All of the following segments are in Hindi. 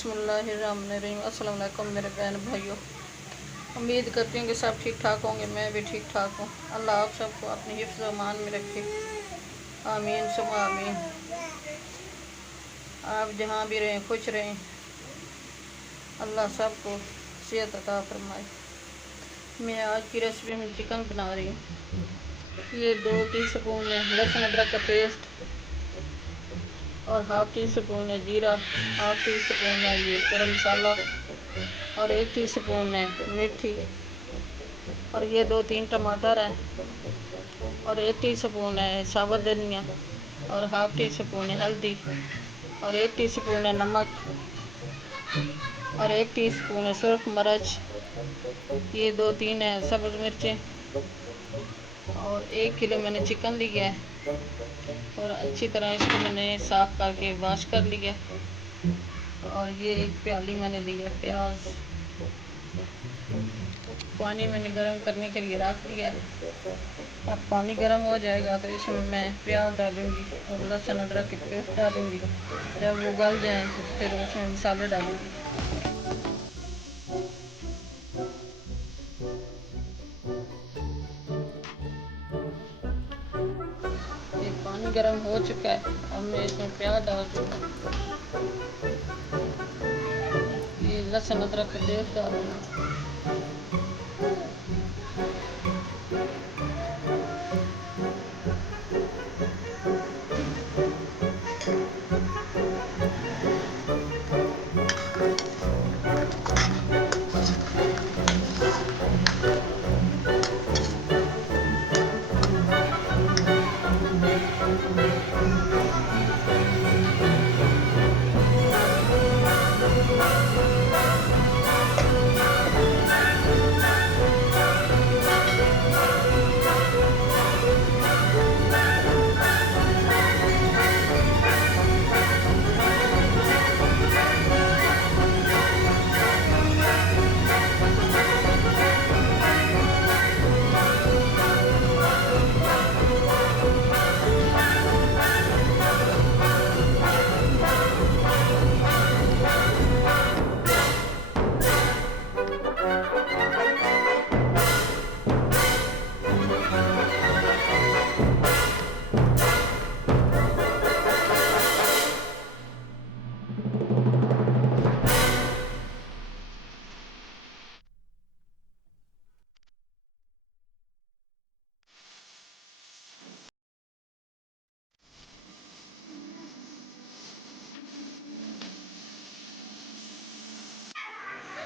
बिस्मिल्लाहिर्रहमानिर्रहीम। अस्सलाम वालेकुम मेरे बहन भाइयों, उम्मीद करती हूँ कि सब ठीक ठाक होंगे। मैं भी ठीक ठाक हूँ। अल्लाह आप सबको अपनी हिफ्ज़ अमान में रखे, आमीन सुमा आमीन। आप जहाँ भी रहें खुश रहें, अल्लाह सबको सेहत अता फरमाए। मैं आज की रेसिपी में चिकन बना रही हूँ। ये 2 टीस्पून है लहसुन अदरक का पेस्ट और हाफ टी स्पून है जीरा, हाफ टी स्पून है ये गरम मसाला और 1 टीस्पून है मेथी और ये 2-3 टमाटर है और 1 टीस्पून है साबुत धनिया और हाफ टी स्पून है हल्दी और 1 टीस्पून है नमक और 1 टीस्पून है सुर्ख मिर्च। ये 2-3 है सब्ज़ मिर्चें और 1 किलो मैंने चिकन लिया है और अच्छी तरह इसको मैंने साफ़ करके वॉश कर लिया। और ये 1 प्याली मैंने ली है प्याज। पानी मैंने गर्म करने के लिए रख दिया। अब पानी गर्म हो जाएगा तो इसमें मैं प्याज डालूंगी और लहसुन अदरक की पेस्ट डालूंगी। जब वो गल जाए तो फिर उसमें मसाले डालूंगी। ये पानी गर्म हो चुका है, अब मैं इसमें प्याज डाल दूँगी। ये लहसुन अदरक का पेस्ट डालूंगी।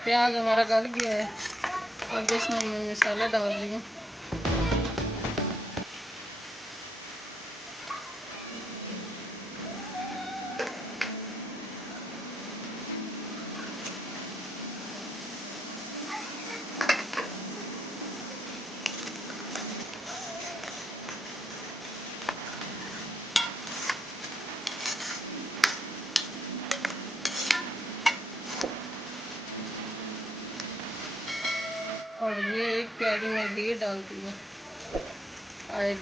प्याज हमारा गल गया है और जिसमें मैं मसाला डाल रही हूँ। और ये 1 प्याली में घी डालती हूँ। और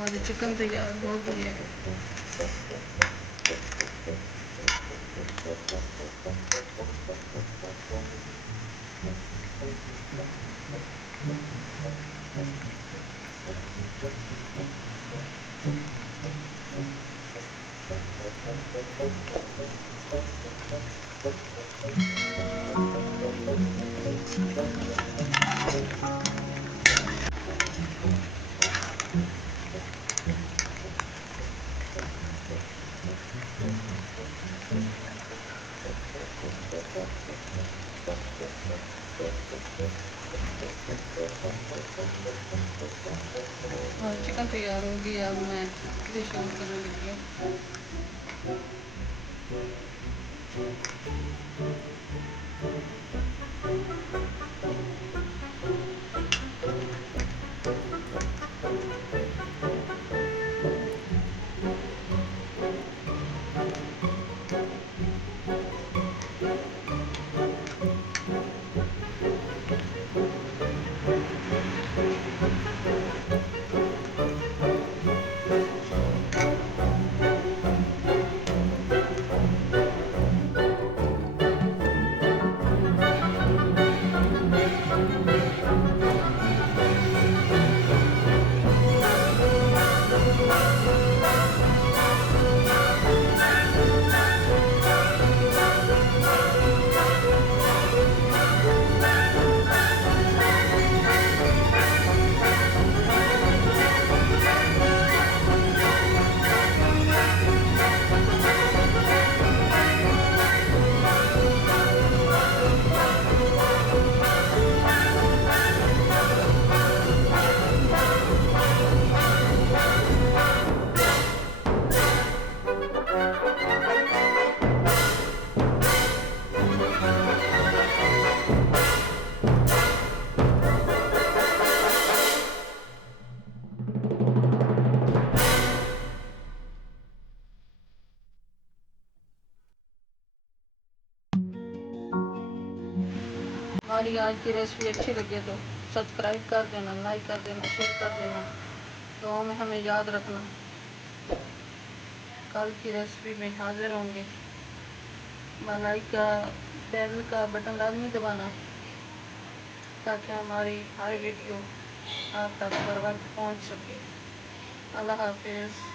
हमारी चिकन तैयार हो गई है। और चिकन तैयार हो गई। अब मैं डिश ऑन करने लगी हूँ। हमारी आज की रेसिपी अच्छी लगे तो सब्सक्राइब कर देना, लाइक कर देना, शेयर कर देना। दुआ में हमें याद रखना। कल की रेसिपी में हाजिर होंगे। बेल का बटन लाजमी दबाना ताकि हमारी हर वीडियो आप तक बर वक्त पहुँच सके। अल्लाह हाफिज़।